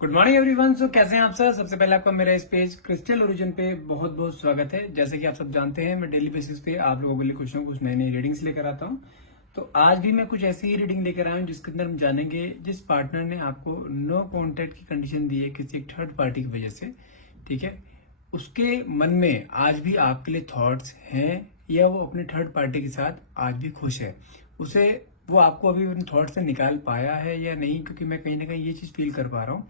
Good morning everyone. सो कैसे हैं आप सर? सबसे पहले आपका मेरा इस पेज क्रिस्टल ओरिजिन पे बहुत बहुत स्वागत है। जैसे कि आप सब जानते हैं, मैं डेली बेसिस पे आप लोगों के लिए कुछ ना कुछ नई नई रीडिंग्स लेकर आता हूं। तो आज भी मैं कुछ ऐसी ही रीडिंग लेकर आया हूं जिसके अंदर हम जानेंगे जिस पार्टनर ने आपको नो कॉन्टेक्ट की कंडीशन दी है किसी एक थर्ड पार्टी की वजह से, ठीक है, उसके मन में आज भी आपके लिए थॉट्स हैं या वो अपने थर्ड पार्टी के साथ आज भी खुश है, उसे वो आपको अभी उन थॉट से निकाल पाया है या नहीं, क्योंकि मैं कहीं ना कहीं ये चीज फील कर पा रहा हूँ।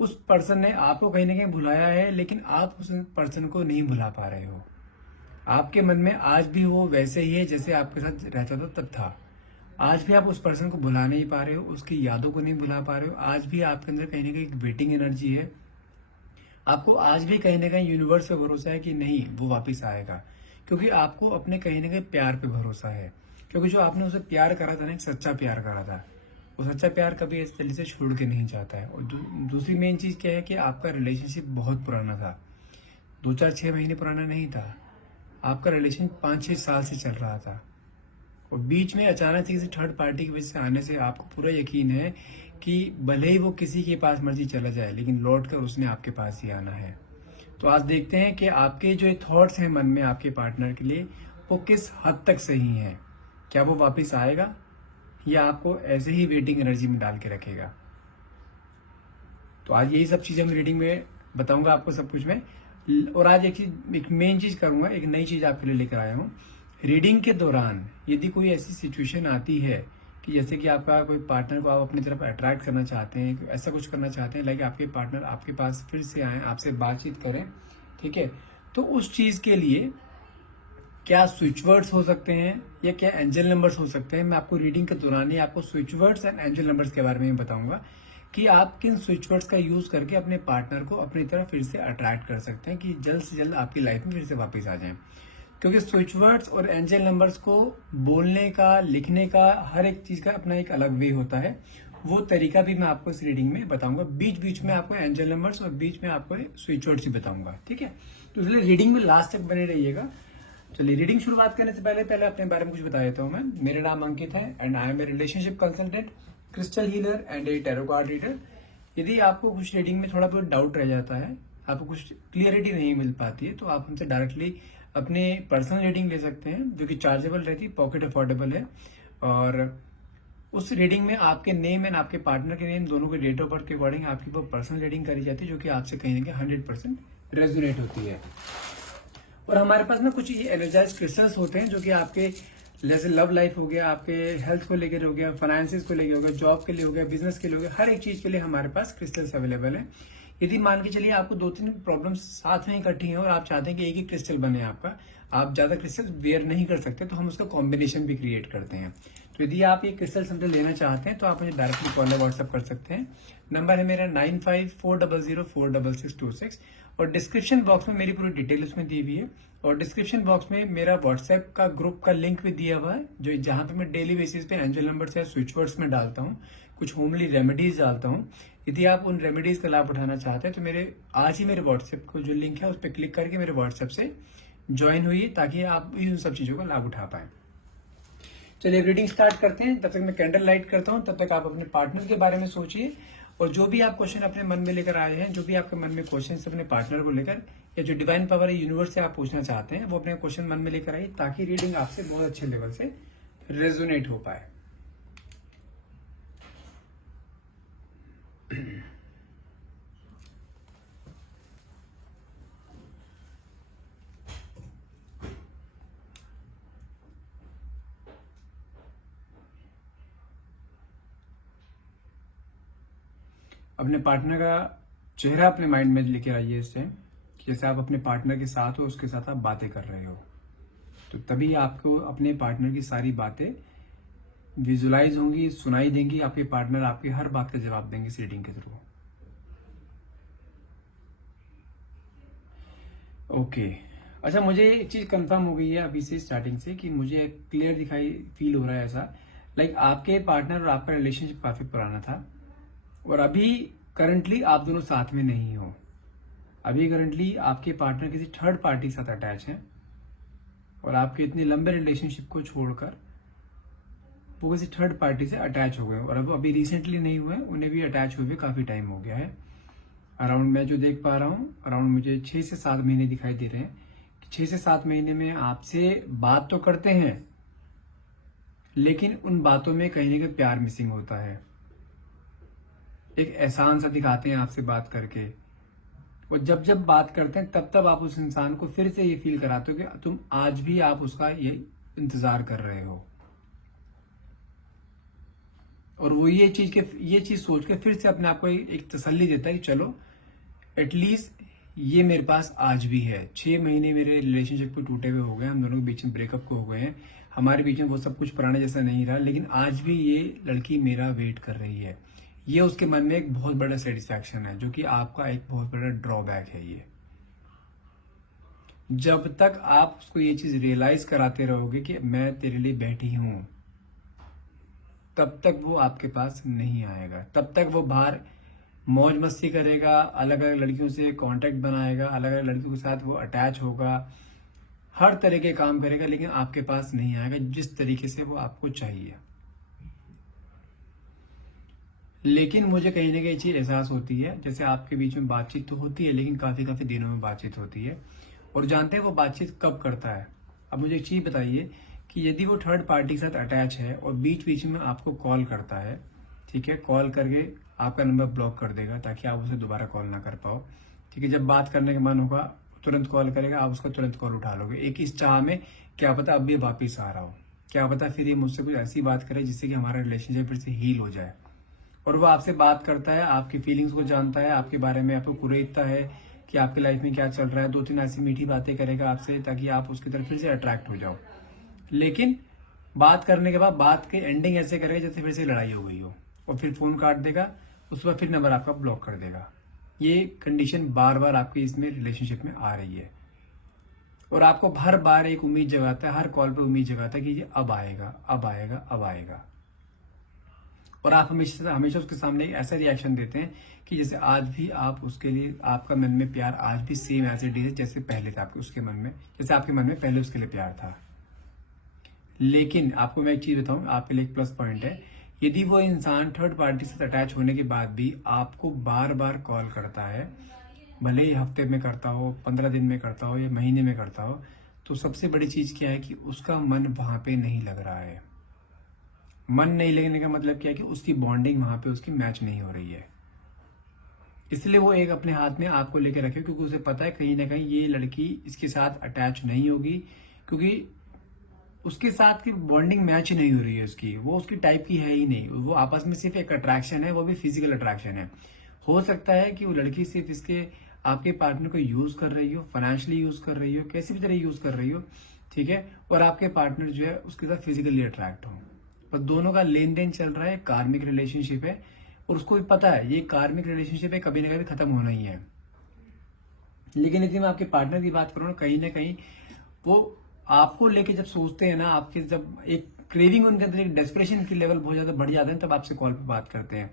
उस पर्सन ने आपको कहीं ना कहीं भुलाया है, लेकिन आप उस पर्सन को नहीं भुला पा रहे हो। आपके मन में आज भी वो वैसे ही है जैसे आपके साथ रहता था तब था। आज भी आप उस पर्सन को भुला नहीं पा रहे हो, उसकी यादों को नहीं भुला पा रहे हो। आज भी आपके अंदर कहीं ना कहीं एक वेटिंग एनर्जी है। आपको आज भी कहीं ना कहीं यूनिवर्स पे भरोसा है कि नहीं, वो वापस आएगा, क्योंकि आपको अपने कहीं ना कहीं प्यार पे भरोसा है। क्योंकि जो आपने उसे प्यार करा था ना, एक सच्चा प्यार करा था, वो सच्चा प्यार कभी इस तरीके से छोड़ के नहीं जाता है। और दूसरी मेन चीज क्या है कि आपका रिलेशनशिप बहुत पुराना था। 2 4 6 महीने पुराना नहीं था। आपका रिलेशन 5 6 साल से चल रहा था, और बीच में अचानक से किसी थर्ड पार्टी की वजह से आने से आपको पूरा यकीन है कि भले ही वो किसी के पास मर्जी चला जाए, लेकिन लौट कर उसने आपके पास ही आना है। तो आज देखते हैं कि आपके जो थॉट्स हैं मन में आपके पार्टनर के लिए, वो किस हद तक सही हैं। क्या वो वापस आएगा या आपको ऐसे ही वेटिंग एनर्जी में डाल के रखेगा? तो आज यही सब चीजें मैं रीडिंग में बताऊंगा आपको, सब कुछ मैं। और आज एक मेन चीज करूंगा, एक नई चीज आपके लिए लेकर आया हूँ। रीडिंग के दौरान यदि कोई ऐसी सिचुएशन आती है कि जैसे कि आपका कोई पार्टनर को आप अपनी तरफ अट्रैक्ट करना चाहते हैं, ऐसा कुछ करना चाहते हैं, लाइक आपके पार्टनर आपके पास फिर से आए, आपसे बातचीत करें, ठीक है, तो उस चीज के लिए क्या स्विच वर्ड्स हो सकते हैं या क्या एंजल नंबर्स हो सकते हैं, मैं आपको रीडिंग के दौरान ही आपको switch words and angel numbers के बारे में बताऊंगा कि आप किन स्विच वर्ड्स का यूज करके अपने पार्टनर को अपनी तरफ फिर से अट्रैक्ट कर सकते हैं कि जल्द से जल्द आपकी लाइफ में फिर से वापस आ जाएं। क्योंकि स्विच वर्ड्स और एंजल नंबर्स को बोलने का, लिखने का, हर एक चीज का अपना एक अलग वे होता है। वो तरीका भी मैं आपको इस रीडिंग में बताऊंगा। बीच बीच में आपको एंजल नंबर्स और बीच में आपको स्विच वर्ड्स ही बताऊंगा, ठीक है। तो इसलिए रीडिंग में लास्ट तक बने रहिएगा। चलिए, रीडिंग शुरुआत करने से पहले पहले अपने बारे में कुछ बता देता हूँ मैं। मेरा नाम अंकित है and I am a relationship consultant, crystal healer and a tarot card reader. यदि आपको कुछ रीडिंग में थोड़ा बहुत डाउट रह जाता है, आपको कुछ क्लियरिटी नहीं मिल पाती है, तो आप हमसे डायरेक्टली अपने पर्सनल रीडिंग ले सकते हैं, जो कि चार्जेबल रहती है, पॉकेट अफोर्डेबल है। और उस रीडिंग में आपके नेम एंड आपके पार्टनर के नेम दोनों के डेट ऑफ बर्थ के अकॉर्डिंग आपकी वो पर्सनल रीडिंग करी जाती है, जो कि आपसे कहीं ना कहीं 100% रेजोनेट होती है। और हमारे पास ना कुछ ये एनर्जाइज क्रिस्टल्स होते हैं जो कि आपके जैसे लव लाइफ हो गया, आपके हेल्थ को लेकर हो गया, फाइनेंसिस को लेकर हो गया, जॉब के लिए हो गया, बिजनेस के लिए हो गया, हर एक चीज के लिए हमारे पास क्रिस्टल्स अवेलेबल है। यदि मान के चलिए आपको 2 3 प्रॉब्लम्स साथ में इकट्ठी हैं और आप चाहते हैं कि एक ही क्रिस्टल बने आपका, आप ज्यादा क्रिस्टल वेयर नहीं कर सकते, तो हम उसका कॉम्बिनेशन भी क्रिएट करते हैं। तो यदि आप ये क्रिस्टल समझ लेना चाहते हैं तो आप मुझे डायरेक्टली कॉल या व्हाट्सअप कर सकते हैं। नंबर है मेरा 9540046626, और डिस्क्रिप्शन बॉक्स में मेरी पूरी डिटेल उसमें दी हुई है। और डिस्क्रिप्शन बॉक्स में मेरा व्हाट्सएप का ग्रुप का लिंक भी दिया हुआ है, जो जहां पे मैं डेली बेसिस पे एंजल नंबर्स या स्विच वर्ड्स में डालता हूँ, कुछ होमली रेमेडीज डालता हूँ। यदि आप उन रेमेडीज का लाभ उठाना चाहते हैं तो मेरे आज ही मेरे व्हाट्सएप को जो लिंक है उस पर क्लिक करके मेरे व्हाट्सएप से ज्वाइन हुई, ताकि आप भी उन सब चीजों का लाभ उठा पाए। चलिए, रीडिंग स्टार्ट करते हैं। तब तक मैं कैंडल लाइट करता हूँ, तब तक आप अपने पार्टनर के बारे में सोचिए। और जो भी आप क्वेश्चन अपने मन में लेकर आए हैं, जो भी आपके मन में क्वेश्चन अपने पार्टनर को लेकर या जो डिवाइन पावर है यूनिवर्स से आप पूछना चाहते हैं, वो अपने क्वेश्चन मन में लेकर आइए, ताकि रीडिंग आपसे बहुत अच्छे लेवल से रेजोनेट हो पाए। अपने पार्टनर का चेहरा अपने माइंड में लेके आइए इससे, जैसे आप अपने पार्टनर के साथ हो, उसके साथ आप बातें कर रहे हो, तो तभी आपको अपने पार्टनर की सारी बातें विजुलाइज होंगी, सुनाई देंगी। आपके पार्टनर आपकी हर बात का जवाब देंगे इस रीडिंग के थ्रू। ओके, अच्छा, मुझे एक चीज कंफर्म हो गई है अभी से स्टार्टिंग से कि मुझे क्लियर दिखाई फील हो रहा है ऐसा, लाइक आपके पार्टनर और आपका रिलेशनशिप काफी पुराना था, और अभी करंटली आप दोनों साथ में नहीं हो। अभी करंटली आपके पार्टनर किसी थर्ड पार्टी के साथ अटैच है, और आपके इतने लंबे रिलेशनशिप को छोड़कर वो किसी थर्ड पार्टी से अटैच हो गए, और अब अभी रिसेंटली नहीं हुए, उन्हें भी अटैच हुए काफी टाइम हो गया है। अराउंड मैं जो देख पा रहा हूँ, अराउंड मुझे 6 से 7 महीने दिखाई दे रहे हैं। 6 से 7 महीने में आपसे बात तो करते हैं, लेकिन उन बातों में कहीं ना कहीं प्यार मिसिंग होता है। एक एहसान सा दिखाते हैं आपसे बात करके, और जब जब बात करते हैं तब तब आप उस इंसान को फिर से ये फील कराते हो कि तुम आज भी आप उसका ये इंतजार कर रहे हो, और वो ये चीज सोच के फिर से अपने आप को एक तसल्ली देता है कि चलो एटलीस्ट ये मेरे पास आज भी है। 6 महीने मेरे रिलेशनशिप को टूटे हुए हो गए, हम दोनों के बीच में ब्रेकअप को हो गए हैं, हमारे बीच में वो सब कुछ पुराने जैसा नहीं रहा, लेकिन आज भी ये लड़की मेरा वेट कर रही है। ये उसके मन में एक बहुत बड़ा सेटिस्फैक्शन है, जो कि आपका एक बहुत बड़ा ड्रॉबैक है। ये जब तक आप उसको ये चीज रियलाइज कराते रहोगे कि मैं तेरे लिए बैठी हूं, तब तक वो आपके पास नहीं आएगा। तब तक वो बाहर मौज मस्ती करेगा, अलग अलग लड़कियों से कांटेक्ट बनाएगा, अलग अलग लड़कियों के साथ वो अटैच होगा, हर तरह के काम करेगा, लेकिन आपके पास नहीं आएगा जिस तरीके से वो आपको चाहिए। लेकिन मुझे कहीं ना कहीं चीज एहसास होती है, जैसे आपके बीच में बातचीत तो होती है, लेकिन काफी काफी दिनों में बातचीत होती है, और जानते हैं वो बातचीत कब करता है। अब मुझे एक चीज बताइए कि यदि वो थर्ड पार्टी के साथ अटैच है और बीच बीच में आपको कॉल करता है, ठीक है, कॉल करके आपका नंबर ब्लॉक कर देगा ताकि आप उसे दोबारा कॉल ना कर पाओ, ठीक है, जब बात करने का मन होगा तुरंत कॉल करेगा, आप उसका तुरंत कॉल उठा लोगे, एक इस चाह में क्या पता अब भी वापिस आ रहा हो, क्या पता फिर ये मुझसे कुछ ऐसी बात करे जिससे कि हमारा रिलेशनशिप फिर से हील हो जाए। और वो आपसे बात करता है, आपकी फीलिंग्स को जानता है, आपके बारे में आपको कुरेदता है कि आपकी लाइफ में क्या चल रहा है, 2-3 ऐसी मीठी बातें करेगा आपसे ताकि आप उसकी तरफ फिर से अट्रैक्ट हो जाओ। लेकिन बात करने के बाद बात की एंडिंग ऐसे करेगा जैसे फिर से लड़ाई हो गई हो, और फिर फोन काट देगा, उसके बाद फिर नंबर आपका ब्लॉक कर देगा। ये कंडीशन बार बार आपकी इसमें रिलेशनशिप में आ रही है, और आपको हर बार एक उम्मीद जगाता है, हर कॉल पे उम्मीद जगाता है कि ये अब आएगा, अब आएगा, अब आएगा, और आप हमेशा हमेशा उसके सामने एक ऐसा रिएक्शन देते हैं कि जैसे आज भी आप उसके लिए, आपका मन में प्यार आज भी सेम एज इट इज जैसे पहले था आपके उसके मन में, जैसे आपके मन में पहले उसके लिए प्यार था। लेकिन आपको मैं एक चीज बताऊं, आपके लिए एक प्लस पॉइंट है, यदि वो इंसान थर्ड पार्टी से अटैच होने के बाद भी आपको बार बार कॉल करता है, भले ही हफ्ते में करता हो, 15 दिन में करता हो, या महीने में करता हो, तो सबसे बड़ी चीज क्या है कि उसका मन वहां पे नहीं लग रहा है। मन नहीं लगने का मतलब क्या है कि उसकी बॉन्डिंग वहां पे उसकी मैच नहीं हो रही है। इसलिए वो एक अपने हाथ में आपको लेके रखे, क्योंकि उसे पता है कहीं ना कहीं ये लड़की इसके साथ अटैच नहीं होगी, क्योंकि उसके साथ की बॉन्डिंग मैच नहीं हो रही है उसकी, वो उसकी टाइप की है ही नहीं, वो आपस में सिर्फ एक अट्रैक्शन है, वो भी फिजिकल अट्रैक्शन है। हो सकता है कि वो लड़की सिर्फ इसके आपके पार्टनर को यूज कर रही हो, फाइनेंशियली यूज कर रही हो, किसी भी तरह यूज कर रही हो, ठीक है, और आपके पार्टनर जो है उसके साथ फिजिकली अट्रैक्ट हो, पर दोनों का लेन देन चल रहा है, कार्मिक रिलेशनशिप है, और उसको भी पता है ये कार्मिक रिलेशनशिप है, कभी ना कभी खत्म होना ही है। लेकिन यदि मैं आपके पार्टनर की बात करूं ना कहीं वो आपको लेके जब सोचते हैं ना, आपके जब एक क्रेविंग उनके अंदर, एक डेस्परेशन की लेवल बहुत ज्यादा बढ़ जाते हैं, तब आपसे कॉल पे बात करते हैं,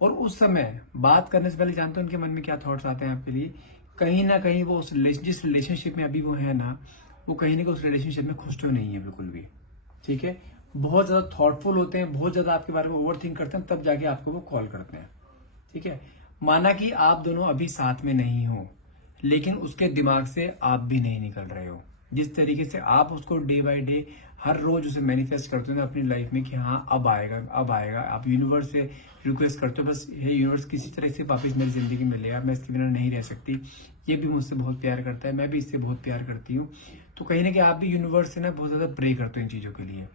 और उस समय बात करने से पहले जानते हैं उनके मन में क्या थॉट्स आते हैं आपके लिए। कहीं ना कहीं वो जिस रिलेशनशिप में अभी वो है ना, वो कहीं ना कहीं उस रिलेशनशिप में खुश तो नहीं है बिल्कुल भी, ठीक है, बहुत ज्यादा थॉटफुल होते हैं, बहुत ज्यादा आपके बारे में ओवर थिंक करते हैं, तब जाके आपको वो कॉल करते हैं, ठीक है। माना कि आप दोनों अभी साथ में नहीं हो, लेकिन उसके दिमाग से आप भी नहीं निकल रहे हो। जिस तरीके से आप उसको डे बाय डे हर रोज उसे मैनिफेस्ट करते हो ना अपनी लाइफ में कि हाँ अब आएगा, अब आएगा, आप यूनिवर्स से रिक्वेस्ट करते हो, बस हे यूनिवर्स किसी तरह से वापस मेरी जिंदगी में ले आ, मैं इसके बिना नहीं रह सकती, ये भी मुझसे बहुत प्यार करता है, मैं भी इससे बहुत प्यार करती हूँ। तो कहीं ना कहीं आप भी यूनिवर्स से ना बहुत ज्यादा प्रे करते हो इन चीजों के लिए,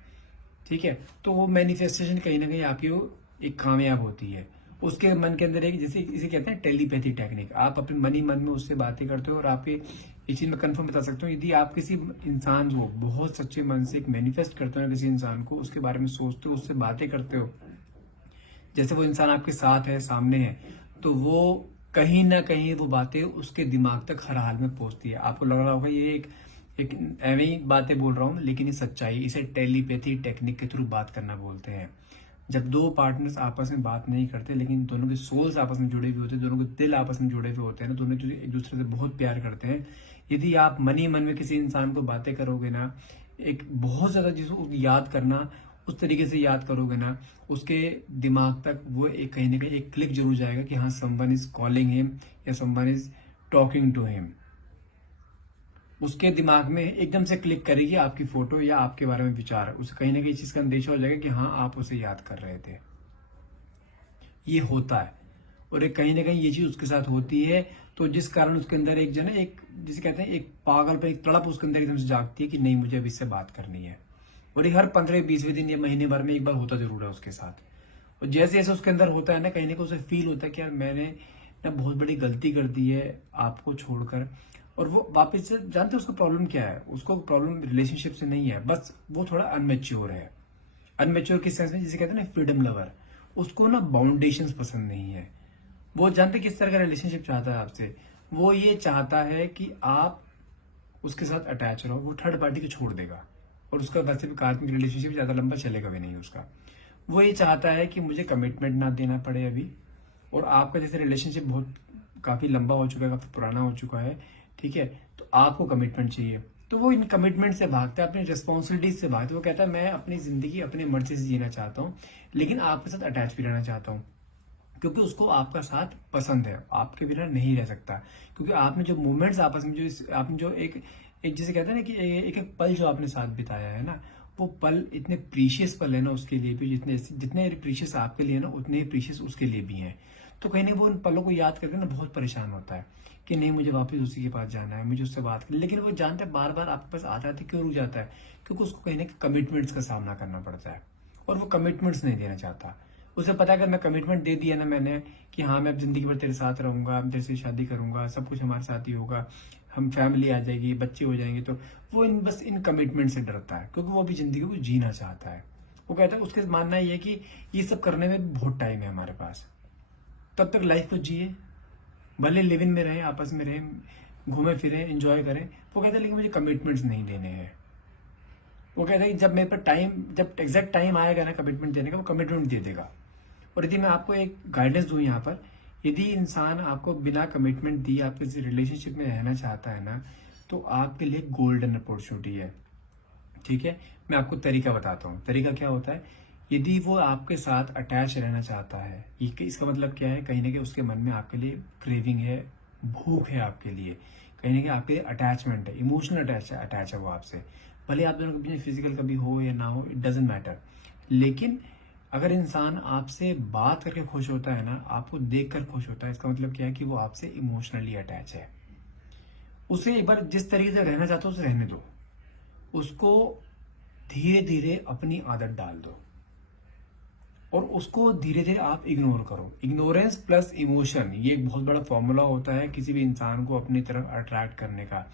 ठीक है। तो वो मैनिफेस्टेशन कहीं ना कहीं आपकी वो एक कामयाब होती है। उसके मन के अंदर एक, जैसे इसे कहते हैं टेलीपैथी टेक्निक, आप अपने मन में उससे बातें करते हो, और आप एक चीज मैं कंफर्म बता सकता हूँ, यदि आप किसी इंसान को बहुत सच्चे मन से एक मैनिफेस्ट करते हो, किसी इंसान को उसके बारे में सोचते हो, उससे बातें करते हो, जैसे वो इंसान आपके साथ है, सामने है, तो वो कहीं ना कहीं वो बातें उसके दिमाग तक हर हाल में पहुंचती है। आपको लग रहा होगा ये एक एवं ही बातें बोल रहा हूं, लेकिन ये सच्चाई, इसे टेलीपैथी टेक्निक के थ्रू बात करना बोलते हैं। जब दो पार्टनर्स आपस में बात नहीं करते, लेकिन दोनों के सोल्स आपस में जुड़े हुए होते हैं, दोनों के दिल आपस में जुड़े हुए होते हैं ना, दोनों एक दूसरे से बहुत प्यार करते हैं, यदि आप मन ही मन में किसी इंसान को बातें करोगे ना, एक बहुत ज्यादा जिसको याद करना, उस तरीके से याद करोगे ना, उसके दिमाग तक वो एक कहीं ना कहीं एक क्लिक जरूर जाएगा कि हाँ समवन इज कॉलिंग हिम या someone is talking to him. उसके दिमाग में एकदम से क्लिक करेगी आपकी फोटो या आपके बारे में विचार, उसे कहीं ना कहीं चीज का अंदेशा हो जाएगा कि हाँ आप उसे याद कर रहे थे। ये होता है, और एक कहीं ना कहीं ये चीज उसके साथ होती है, तो जिस कारण उसके अंदर एक जो है एक जिसे कहते हैं एक पागल पर एक तड़प उसके अंदर एकदम से जागती है कि नहीं मुझे अब इससे बात करनी है। और ये हर 15-20वें दिन या महीने भर में एक बार होता जरूर है उसके साथ। और जैसे जैसे उसके अंदर होता है ना, कहीं ना कहीं उसे फील होता है कि यार मैंने ना बहुत बड़ी गलती कर दी है आपको छोड़कर। और वो वापस से जानते हैं उसको प्रॉब्लम क्या है, उसको प्रॉब्लम रिलेशनशिप से नहीं है, बस वो थोड़ा अनमेच्योर है। अनमेच्योर किस सेंस में, जिसे कहते हैं ना फ्रीडम लवर, उसको ना बाउंडेशंस पसंद नहीं है। वो जानते किस तरह का रिलेशनशिप चाहता है आपसे, वो ये चाहता है कि आप उसके साथ अटैच रहो, वो थर्ड पार्टी को छोड़ देगा। और उसका वैसे भी कार्मिक रिलेशनशिप ज्यादा लंबा चलेगा भी नहीं उसका। वो ये चाहता है कि मुझे कमिटमेंट ना देना पड़े अभी, और आपका जैसे रिलेशनशिप बहुत काफी लंबा हो चुका है, काफी पुराना हो चुका है, ठीक है, तो आपको कमिटमेंट चाहिए। तो वो इन कमिटमेंट से भागता है, अपनी रिस्पॉन्सिबिलिटी से भागता है। वो कहता है मैं अपनी जिंदगी अपनी मर्जी से जीना चाहता हूँ, लेकिन आपके साथ अटैच भी रहना चाहता हूँ, क्योंकि उसको आपका साथ पसंद है, आपके बिना नहीं रह सकता। क्योंकि आपने जो मोमेंट्स आपस में जो आपने जो एक एक जिसे कहते हैं ना कि एक एक पल जो आपने साथ बिताया है ना, वो पल इतने प्रीशियस पल है ना उसके लिए भी, जितने जितने प्रीशियस आपके लिए ना उतने ही प्रीशियस उसके लिए भी हैं। तो कहीं ना वो उन पलों को याद करके ना बहुत परेशान होता है कि नहीं मुझे वापस उसी के पास जाना है, मुझे उससे बात करनी। लेकिन वो जानता है बार बार आपके पास आता है क्यों रुक जाता है, क्योंकि उसको कहीं ना कहीं कमिटमेंट्स का सामना करना पड़ता है, और वो कमिटमेंट्स नहीं देना चाहता। उसे पता है अगर मैं कमिटमेंट दे दिया ना मैंने कि हाँ मैं अब जिंदगी भर तेरे साथ रहूंगा, तेरे से शादी करूंगा, सब कुछ हमारे साथ ही होगा, हम फैमिली आ जाएगी, बच्चे हो जाएंगे, तो वो बस इन कमिटमेंट से डरता है, क्योंकि वो भी जिंदगी को जीना चाहता है। वो कहता है उसके मानना ये है कि ये सब करने में बहुत टाइम है हमारे पास, तब तक लाइफ को जिए, भले लिव इन में रहे, आपस में रहे, घूमे फिरे, एंजॉय करें। वो कहता है लेकिन मुझे कमिटमेंट्स नहीं देने हैं। वो कहता है कि जब मेरे पर टाइम, जब एग्जैक्ट टाइम आएगा ना कमिटमेंट देने का, वो कमिटमेंट दे देगा। और यदि मैं आपको एक गाइडेंस दूं यहाँ पर, यदि इंसान आपको बिना कमिटमेंट दिए आपके रिलेशनशिप में रहना चाहता है ना, तो आपके लिए गोल्डन अपॉर्चुनिटी है, ठीक है। मैं आपको तरीका बताता हूँ। तरीका क्या होता है, यदि वो आपके साथ अटैच रहना चाहता है, ये इसका मतलब क्या है, कहीं ना कहीं उसके मन में आपके लिए क्रेविंग है, भूख है आपके लिए, कहीं ना कहीं आपके लिए अटैचमेंट है, इमोशनल अटैच है वो आपसे। भले आप दोनों के बीच फिजिकल कभी हो या ना हो, इट डजेंट मैटर। लेकिन अगर इंसान आपसे बात करके खुश होता है ना, आपको देखकर खुश होता है, इसका मतलब क्या है कि वो आपसे इमोशनली अटैच है। उसे एक बार जिस तरीके से रहना चाहते हो उसे रहने दो, उसको धीरे धीरे अपनी आदत डाल दो, और उसको धीरे धीरे आप इग्नोर करो। इग्नोरेंस प्लस इमोशन, ये एक बहुत बड़ा फॉर्मूला होता है किसी भी इंसान को अपनी तरफ अट्रैक्ट करने का।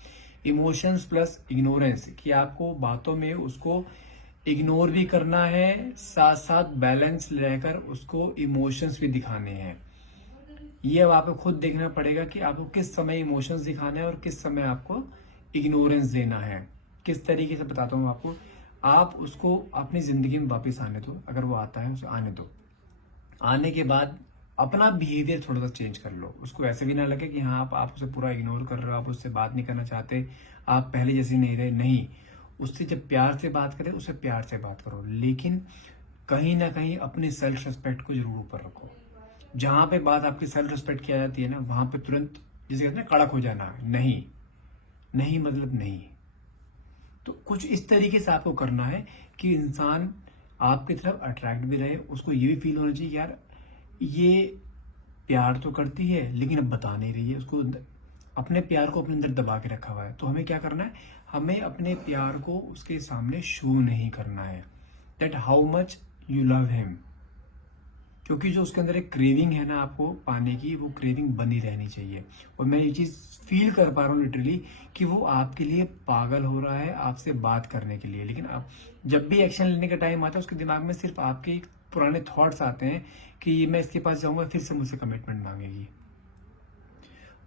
इमोशंस प्लस इग्नोरेंस, कि आपको बातों में उसको इग्नोर भी करना है, साथ साथ बैलेंस रहकर उसको इमोशंस भी दिखाने हैं। ये अब आपको खुद देखना पड़ेगा कि आपको किस समय इमोशंस दिखाने हैं और किस समय आपको इग्नोरेंस देना है। किस तरीके से बताता हूँ आपको। आप उसको अपनी जिंदगी में वापस आने दो, अगर वो आता है उसे आने दो। आने के बाद अपना बिहेवियर थोड़ा सा चेंज कर लो। उसको ऐसे भी ना लगे कि हाँ आप उसे पूरा इग्नोर कर रहे हो, आप उससे बात नहीं करना चाहते, आप पहले जैसे नहीं रहे। नहीं, उससे जब प्यार से बात करें उसे प्यार से बात करो, लेकिन कहीं ना कहीं अपने सेल्फ रिस्पेक्ट को जरूर ऊपर रखो। जहां पे बात आपकी सेल्फ रिस्पेक्ट की आ जाती है ना, वहां पे तुरंत जिसे कहते हैं कड़क हो जाना। नहीं, नहीं मतलब नहीं। तो कुछ इस तरीके से आपको करना है कि इंसान आपकी तरफ अट्रैक्ट भी रहे, उसको ये भी फील होना चाहिए यार ये प्यार तो करती है लेकिन अब बता नहीं रही है, उसको अपने प्यार को अपने अंदर दबा के रखा हुआ है। तो हमें क्या करना है, हमें अपने प्यार को उसके सामने शो नहीं करना है, that how much you love him. क्योंकि जो उसके अंदर एक क्रेविंग है ना आपको पाने की, वो क्रेविंग बनी रहनी चाहिए। और मैं ये चीज फील कर पा रहा हूँ लिटरली कि वो आपके लिए पागल हो रहा है आपसे बात करने के लिए। लेकिन अब जब भी एक्शन लेने का टाइम आता है उसके दिमाग में सिर्फ आपके पुराने थॉट्स आते हैं कि मैं इसके पास जाऊंगा फिर से मुझसे कमिटमेंट मांगेगी।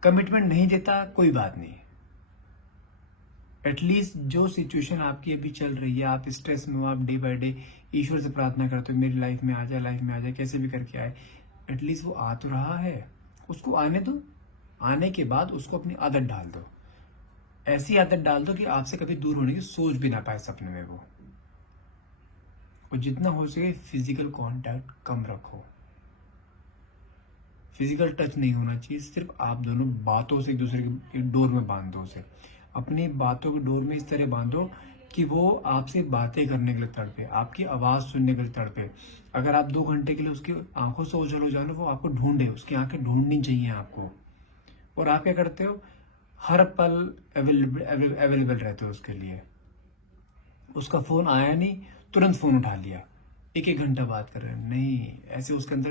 कमिटमेंट नहीं देता कोई बात नहीं, एटलीस्ट जो सिचुएशन आपकी अभी चल रही है, आप स्ट्रेस में हो, आप डे बाय डे ईश्वर से प्रार्थना करते हो मेरी लाइफ में आ जाए, लाइफ में आ जाए, कैसे भी करके आए, एटलीस्ट वो आ तो रहा है, उसको आने दो। आने के बाद उसको अपनी आदत डाल दो, ऐसी आदत डाल दो कि आपसे कभी दूर होने की सोच भी ना पाए सपने में वो। और जितना हो सके फिजिकल कांटेक्ट कम रखो। फिजिकल टच नहीं होना चाहिए, सिर्फ आप दोनों बातों से एक दूसरे के डोर में बांध दो उसे। अपनी बातों के डोर में इस तरह बांधो कि वो आपसे बातें करने के लिए तड़पे, आपकी आवाज सुनने के लिए तड़पे। अगर आप 2 घंटे के लिए उसकी आंखों से ओझल हो जाओ ना, वो आपको ढूंढे, उसकी आंखें ढूंढनी चाहिए आपको। और आप क्या करते हो, हर पल अवेलेबल रहते हो उसके लिए। उसका फोन आया नहीं, तुरंत फोन उठा लिया, 1-1 घंटा बात कर रहे हैं, नहीं ऐसे उसके अंदर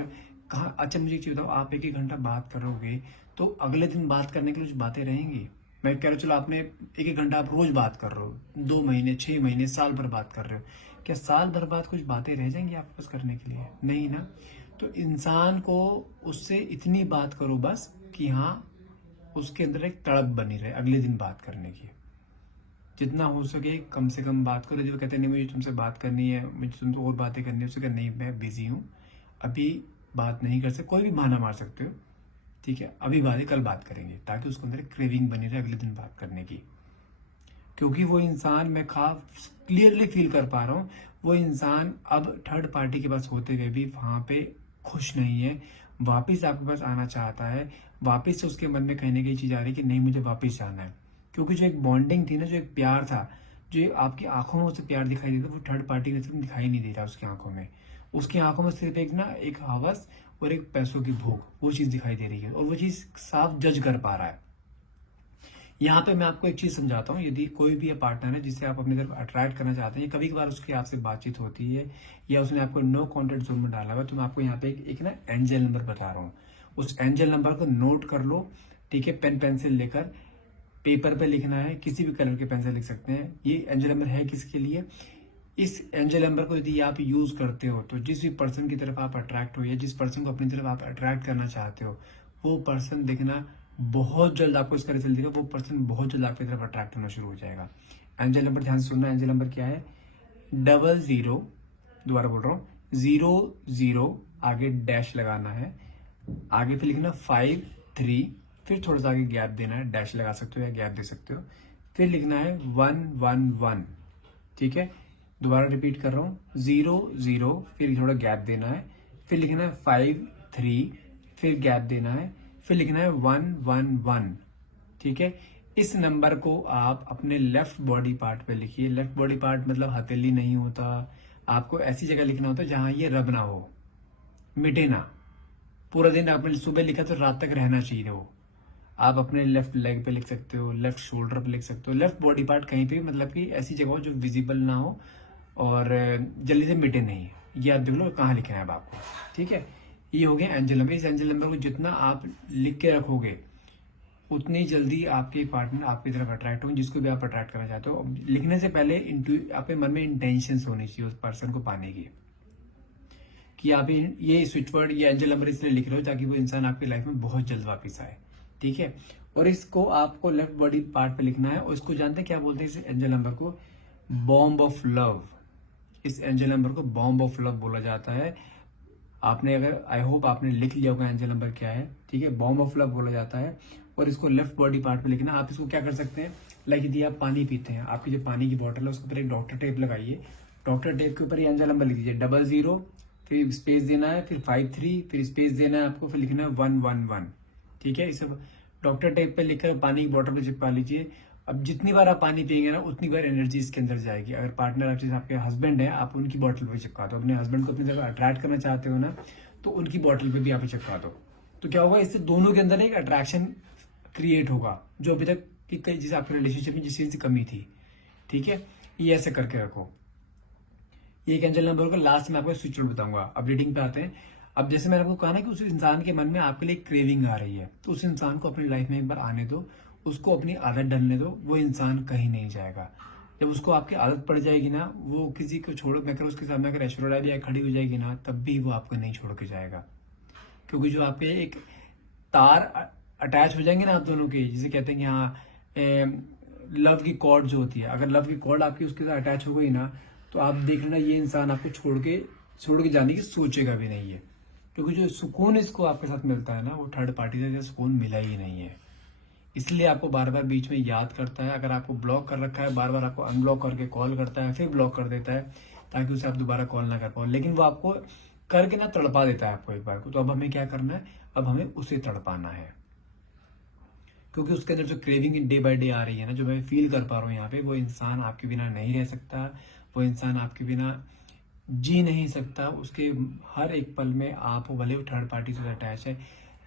कहाँ। अच्छा मुझे एक चीज बताओ, आप 1-1 घंटा बात करोगे तो अगले दिन बात करने के लिए कुछ बातें रहेंगी? मैं कह रहा हूँ चलो आपने 1-1 घंटा आप रोज बात कर रहे हो, 2 महीने 6 महीने साल भर बात कर रहे हो, क्या साल भर बाद कुछ बातें रह जाएंगी आपके पास करने के लिए? नहीं ना। तो इंसान को उससे इतनी बात करो बस कि हाँ उसके अंदर एक तड़प बनी रहे अगले दिन बात करने की। जितना हो सके कम से कम बात करो। जो कहते हैं नहीं मुझे तुमसे बात करनी है, मुझे तुमसे और बातें करनी है, उससे कहते नहीं मैं बिजी हूँ, अभी बात नहीं कर सकते, कोई भी बहाना मार सकते हो, ठीक है अभी बात है, कल बात करेंगे, ताकि उसके अंदर क्रेविंग बनी रहे अगले दिन बात करने की। क्योंकि वो इंसान मैं क्लियरली फील कर पा रहा हूँ, वो इंसान अब थर्ड पार्टी के पास होते हुए भी वहां पे खुश नहीं है, वापिस आपके पास आना चाहता है, वापिस से उसके मन में कहने की चीज आ रही है कि नहीं मुझे वापिस जाना है। क्योंकि जो एक बॉन्डिंग थी ना, जो एक प्यार था, जो आपकी आंखों में उसे प्यार दिखाई देता, वो थर्ड पार्टी ने सिर्फ दिखाई नहीं दे रहा उसकी आंखों में। उसकी आंखों में सिर्फ एक हवस और एक पैसों की भूख, वो चीज दिखाई दे रही है, और वो चीज साफ जज कर पा रहा है। यहाँ पे मैं आपको एक चीज समझाता हूँ, यदि कोई भी पार्टनर है जिसे आप अपनी तरफ अट्रैक्ट करना चाहते हैं, कभी कभार उसकी आपसे बातचीत होती है या उसने आपको नो कॉन्टेक्ट जोन में डाला हुआ, तो मैं आपको यहाँ पे एक ना एंजल नंबर बता रहा हूँ। उस एंजल नंबर को नोट कर लो, ठीक है, पेन पेंसिल लेकर पेपर पे लिखना है, किसी भी कलर के पेन से लिख सकते हैं। ये एंजल नंबर है किसके लिए? इस एंजल नंबर को यदि आप यूज करते हो तो जिस भी पर्सन की तरफ आप अट्रैक्ट हो या जिस पर्सन को अपनी तरफ आप अट्रैक्ट करना चाहते हो, वो पर्सन देखना बहुत जल्द आपको इसका रिजल्ट देगा, वो पर्सन बहुत जल्द आपकी तरफ अट्रैक्ट होना शुरू हो जाएगा। एंजल नंबर ध्यान से सुनना, एंजल नंबर क्या है? 00, दोबारा बोल रहा हूँ, 00, आगे डैश लगाना है, आगे फिर लिखना 53, फिर थोड़ा सा आगे गैप देना है, डैश लगा सकते हो या गैप दे सकते हो, फिर लिखना है 111, ठीक है। दोबारा रिपीट कर रहा हूँ, 00, फिर थोड़ा गैप देना है, फिर लिखना है 53, फिर गैप देना है, फिर लिखना है 111, ठीक है। इस नंबर को आप अपने लेफ्ट बॉडी पार्ट पे लिखिए। लेफ्ट बॉडी पार्ट मतलब हथेली नहीं होता, आपको ऐसी जगह लिखना होता है जहां ये रब ना हो, मिटे ना। पूरा दिन आपने सुबह लिखा तो रात तक रहना चाहिए वो। आप अपने लेफ्ट लेग पे लिख सकते हो, लेफ्ट शोल्डर पे लिख सकते हो, लेफ्ट बॉडी पार्ट कहीं पे, मतलब कि ऐसी जगह हो जो विजिबल ना हो और जल्दी से मिटे नहीं। ये आप देख लो कहाँ लिखना है अब आपको, ठीक है। ये हो गया एंजल नंबर। इस एंजल नंबर को जितना आप लिख के रखोगे उतनी जल्दी आपके पार्टनर आपकी तरफ अट्रैक्ट होंगे, जिसको भी आप अट्रैक्ट करना चाहते हो। लिखने से पहले आपके मन में इंटेंशन होनी चाहिए उस पर्सन को पाने की, कि आप ये स्विच वर्ड, ये एंजल नंबर इसलिए लिख रहे हो ताकि वो इंसान आपकी लाइफ में बहुत जल्द वापस आए, ठीक है। और इसको आपको लेफ्ट बॉडी पार्ट पे लिखना है, और इसको जानते हैं क्या बोलते हैं इस एंजल नंबर को? Bomb of love. इस एंजल नंबर को बॉम्ब ऑफ लव बोला जाता है। आपने अगर, आई होप आपने लिख लिया होगा एंजल नंबर क्या है, ठीक है। बॉम्ब ऑफ लव बोला जाता है, और इसको लेफ्ट बॉडी पार्ट पे लिखना। आप इसको क्या कर सकते हैं, लाइक यदि आप पानी पीते हैं, आपकी जो पानी की बोतल है उसके ऊपर एक डॉक्टर टेप लगाइए, डॉक्टर टेप के ऊपर ये एंजल नंबर लिख दीजिए, 00, फिर स्पेस देना है, फिर 53, फिर स्पेस देना है आपको, फिर लिखना है 111, ठीक है। इसे डॉक्टर टेप पे लिखकर पानी की बोतल पे चिपका लीजिए। अब जितनी बार आप पानी पिएंगे ना, उतनी बार एनर्जी इसके अंदर जाएगी। अगर पार्टनर आपके हस्बैंड है, आप उनकी बोतल पे चिपका दो। अपने हस्बैंड को अपनी तरफ अट्रैक्ट करना चाहते हो ना, तो उनकी बोतल पे भी आप चिपका दो। तो क्या होगा, इससे दोनों के अंदर एक अट्रैक्शन क्रिएट होगा, जो अभी तक की कई चीज आपके रिलेशनशिप में जिस चीज की कमी थी, ठीक है। ये ऐसे करके रखो। ये एक एंजल नंबर का लास्ट में आपको स्विच वर्ड बताऊंगा। अब रीडिंग पे आते हैं। अब जैसे मैंने आपको कहा ना कि उस इंसान के मन में आपके लिए क्रेविंग आ रही है, तो उस इंसान को अपनी लाइफ में एक बार आने दो, उसको अपनी आदत डलने दो। वो इंसान कहीं नहीं जाएगा। जब उसको आपकी आदत पड़ जाएगी ना, वो किसी को छोड़, मैं कर उसके सामने अगर ऐश्वर्या राय खड़ी हो जाएगी ना, तब भी वो आपको नहीं छोड़ के जाएगा। क्योंकि जो आपके एक तार अटैच हो जाएंगे ना आप दोनों के, जिसे कहते हैं कि हाँ लव की कॉर्ड जो होती है, अगर लव की कॉर्ड आपकी उसके साथ अटैच हो गई ना, तो आप देख लेना ये इंसान आपको छोड़ के जाने की सोचेगा भी नहीं है। क्योंकि जो सुकून इसको आपके साथ मिलता है ना, वो थर्ड पार्टी से सुकून मिला ही नहीं है। इसलिए आपको बार बार बीच में याद करता है। अगर आपको ब्लॉक कर रखा है, बार बार आपको अनब्लॉक करके कॉल करता है, फिर ब्लॉक कर देता है, ताकि उसे आप दोबारा कॉल ना कर पाओ, लेकिन वो आपको करके ना तड़पा देता है आपको एक बार को। तो अब हमें क्या करना है, अब हमें उसे तड़पाना है, क्योंकि उसके अंदर जो क्रेविंग डे बाय डे आ रही है ना, जो मैं फील कर पा रहा हूँ यहाँ पे, वो इंसान आपके बिना नहीं रह सकता, वो इंसान आपके बिना जी नहीं सकता। उसके हर एक पल में आप भले थर्ड पार्टी से अटैच है,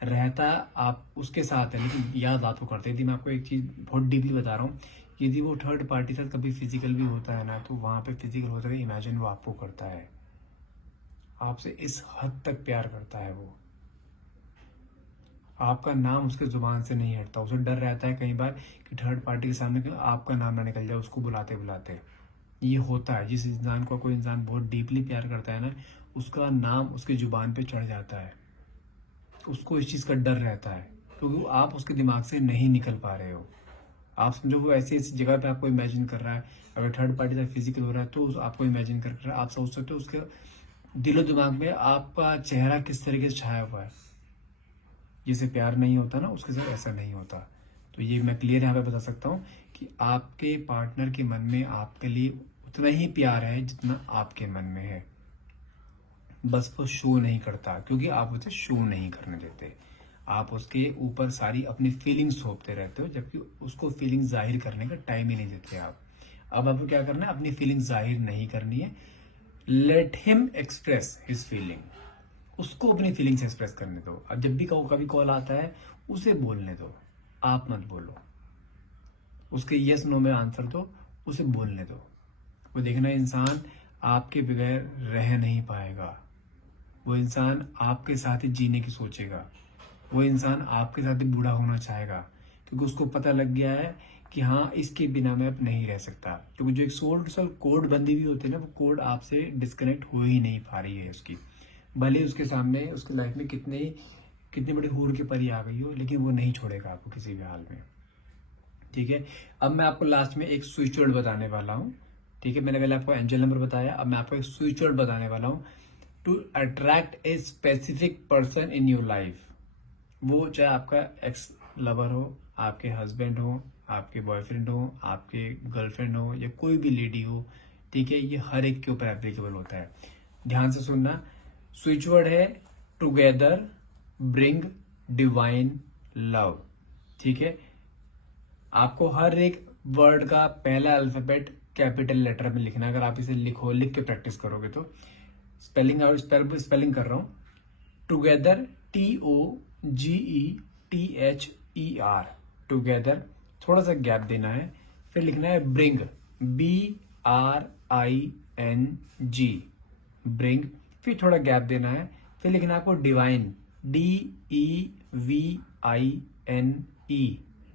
रहता आप उसके साथ है, लेकिन याद आपको करते। यदि मैं आपको एक चीज बहुत डीपली बता रहा हूँ, यदि वो थर्ड पार्टी के साथ कभी फिजिकल भी होता है ना, तो वहां पे फिजिकल होता है, इमेजिन वो आपको करता है, आपसे इस हद तक प्यार करता है वो, आपका नाम उसके जुबान से नहीं हटता। उसे डर रहता है कई बार कि थर्ड पार्टी के सामने आपका नाम ना निकल जाए उसको बुलाते बुलाते। ये होता है, जिस इंसान को कोई इंसान बहुत डीपली प्यार करता है ना, उसका नाम उसकी जुबान पे चढ़ जाता है, उसको इस चीज का डर रहता है, क्योंकि आप उसके दिमाग से नहीं निकल पा रहे हो। आप समझो वो ऐसी ऐसी जगह पे आपको इमेजिन कर रहा है, अगर थर्ड पार्टी से फिजिकल हो रहा है तो आपको इमेजिन कर रहा है, आप सोच सकते हो उसके दिलो दिमाग में आपका चेहरा किस तरीके से छाया हुआ है। जिसे प्यार नहीं होता ना, उसके साथ ऐसा नहीं होता। तो ये मैं क्लियर यहाँ पे बता सकता हूँ कि आपके पार्टनर के मन में आपके लिए उतना ही प्यार है जितना आपके मन में है, बस वो शो नहीं करता, क्योंकि आप उसे शो नहीं करने देते। आप उसके ऊपर सारी अपनी फीलिंग्स थोपते रहते हो, जबकि उसको फीलिंग जाहिर करने का टाइम ही नहीं देते आप। अब आपको क्या करना है, अपनी फीलिंग जाहिर नहीं करनी है, let him express his feeling, उसको अपनी फीलिंग्स एक्सप्रेस करने दो। अब जब भी कभी कॉल आता है उसे बोलने दो, आप मत बोलो, उसके यस नो में आंसर दो, उसे बोलने दो। वो देखना, इंसान आपके बगैर रह नहीं पाएगा, वो इंसान आपके साथ ही जीने की सोचेगा, वो इंसान आपके साथ ही बूढ़ा होना चाहेगा, क्योंकि उसको पता लग गया है कि हाँ इसके बिना मैं अब नहीं रह सकता। क्योंकि जो एक सोल टू सोल कोड बंदी हुई होती है ना, वो कोड आपसे डिस्कनेक्ट हो ही नहीं पा रही है उसकी, भले उसके सामने उसकी लाइफ में कितनी बड़ी हूर की परी आ गई हो, लेकिन वो नहीं छोड़ेगा आपको किसी भी हाल में। ठीक है, अब मैं आपको लास्ट में एक स्विच वर्ड बताने वाला हूँ। ठीक है, मैंने पहले आपको एंजल नंबर बताया, अब मैं आपको एक स्विच वर्ड बताने वाला हूँ to attract a specific person in your life. वो चाहे आपका एक्स लवर हो, आपके हस्बैंड हो, आपके बॉयफ्रेंड हो, आपके गर्लफ्रेंड हो, या कोई भी लेडी हो। ठीक है, ये हर एक के ऊपर एप्लीकेबल होता है। ध्यान से सुनना, स्विच वर्ड है टुगेदर ब्रिंग डिवाइन लव। ठीक है, आपको हर एक वर्ड का पहला अल्फाबेट कैपिटल लेटर में लिखना है। अगर आप इसे लिख के प्रैक्टिस करोगे तो स्पेलिंग कर रहा हूं, टुगेदर TOGETHER, टुगेदर, थोड़ा सा गैप देना है, फिर लिखना है ब्रिंग, BRING, ब्रिंग, फिर थोड़ा गैप देना है, फिर लिखना है आपको डिवाइन, DEVINE,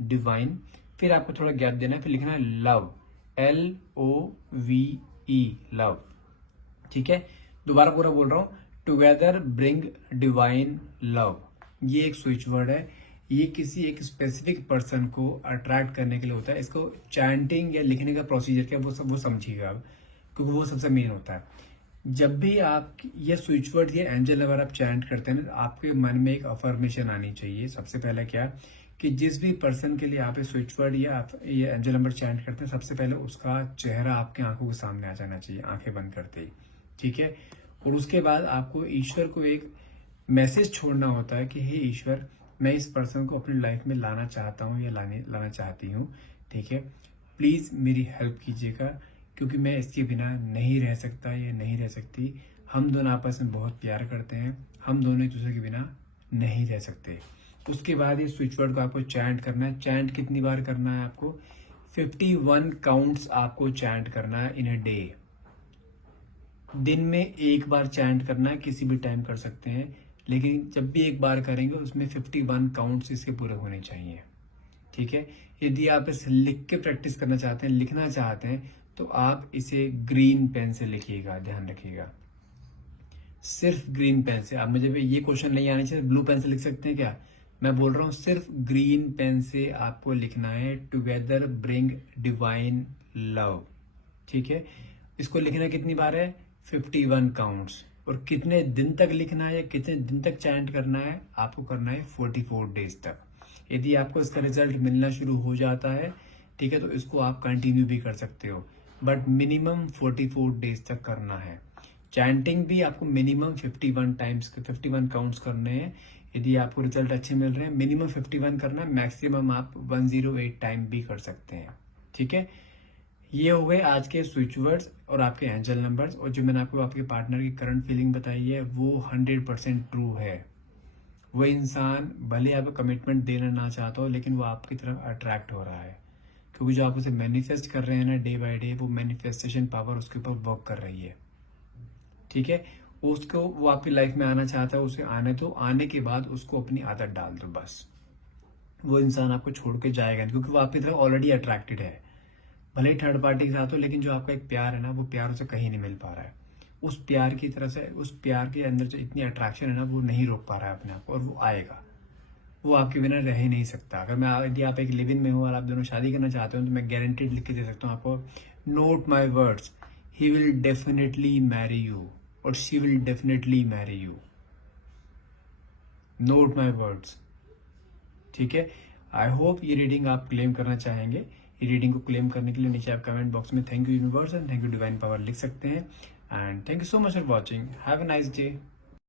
डिवाइन, फिर आपको थोड़ा गैप देना है, फिर लिखना है लव, LOVE, लव। ठीक है, दोबारा पूरा बोल रहा हूं, टुगेदर ब्रिंग डिवाइन लव। ये एक स्विच वर्ड है, ये किसी एक स्पेसिफिक पर्सन को अट्रैक्ट करने के लिए होता है। इसको चैंटिंग या लिखने का प्रोसीजर क्या वो समझिएगा आप, क्योंकि वो सबसे मेन होता है। जब भी आप ये स्विच वर्ड या एंजल नंबर आप चैंट करते हैं ना, आपके मन में एक अफर्मेशन आनी चाहिए। सबसे पहले क्या कि जिस भी पर्सन के लिए आप स्विच वर्ड या आप ये एंजल नंबर चैंट करते हैं, सबसे पहले उसका चेहरा आपकी आंखों के सामने आ जाना चाहिए, आंखें बंद करते ही। ठीक है, और उसके बाद आपको ईश्वर को एक मैसेज छोड़ना होता है कि हे ईश्वर, मैं इस पर्सन को अपनी लाइफ में लाना चाहता हूँ या लाना चाहती हूँ। ठीक है, प्लीज मेरी हेल्प कीजिएगा, क्योंकि मैं इसके बिना नहीं रह सकता या नहीं रह सकती। हम दोनों आपस में बहुत प्यार करते हैं, हम दोनों एक दूसरे के बिना नहीं रह सकते। उसके बाद ये स्विच वर्ड को आपको चैंट करना है। चैंट कितनी बार करना है आपको? 51 काउंट्स आपको चैंट करना है इन ए डे। दिन में एक बार चैंट करना है, किसी भी टाइम कर सकते हैं, लेकिन जब भी एक बार करेंगे उसमें 51 काउंट्स इसके पूरे होने चाहिए। ठीक है, यदि आप इसे लिख के प्रैक्टिस करना चाहते हैं, लिखना चाहते हैं, तो आप इसे ग्रीन पेन से लिखिएगा, ध्यान रखिएगा, सिर्फ ग्रीन पेन से। आप मुझे भी ये क्वेश्चन नहीं आने चाहिए ब्लू पेन से लिख सकते हैं क्या? मैं बोल रहा हूं सिर्फ ग्रीन पेन से आपको लिखना है, टुगेदर ब्रिंग डिवाइन लव। ठीक है, इसको लिखना कितनी बार है? 51 काउंट्स। और कितने दिन तक लिखना है, कितने दिन तक चैंट करना है? आपको करना है 44 डेज तक। यदि आपको इसका रिजल्ट मिलना शुरू हो जाता है, ठीक है, तो इसको आप कंटिन्यू भी कर सकते हो। बट मिनिमम 44 डेज तक करना है। चैंटिंग भी आपको मिनिमम 51 काउंट्स करने हैं। यदि आपको रिजल्ट अच्छे मिल रहे हैं, मिनिमम 51 करना है, मैक्सिमम आप 108 टाइम भी कर सकते हैं। ठीक है, ये हो गए आज के स्विच वर्ड्स और आपके एंजल नंबर्स। और जो मैंने आपको आपके पार्टनर की करंट फीलिंग बताई है वो 100% ट्रू है। वो इंसान भले आपको कमिटमेंट देना ना चाहता हो, लेकिन वो आपकी तरफ अट्रैक्ट हो रहा है, क्योंकि जो आप उसे मैनिफेस्ट कर रहे हैं ना डे बाय डे, वो मैनिफेस्टेशन पावर उसके ऊपर वर्क कर रही है। ठीक है, उसको वो आपकी लाइफ में आना चाहता है, उसे आने तो आने के बाद उसको अपनी आदत डाल दो बस। वो इंसान आपको छोड़ के जाएगा नहीं, क्योंकि वो आपकी तरफ ऑलरेडी अट्रैक्टेड है। भले ही थर्ड पार्टी के साथ हो, लेकिन जो आपका एक प्यार है ना, वो प्यार उसे कहीं नहीं मिल पा रहा है। उस प्यार की तरह से, उस प्यार के अंदर जो इतनी अट्रैक्शन है ना, वो नहीं रोक पा रहा है अपने आप को, और वो आएगा। वो आपके बिना रह ही नहीं सकता। अगर मैं यदि आप एक लिव इन में हो और आप दोनों शादी करना चाहते हो, तो मैं गारंटीड लिख के दे सकता हूँ आपको, note my words, he will definitely marry you और she will definitely marry you. Note my words. ठीक है, आई होप ये रीडिंग आप क्लेम करना चाहेंगे। ये रीडिंग को क्लेम करने के लिए नीचे आप कमेंट बॉक्स में thank you universe and thank you divine power लिख सकते हैं। And thank you so much for watching. Have a nice day.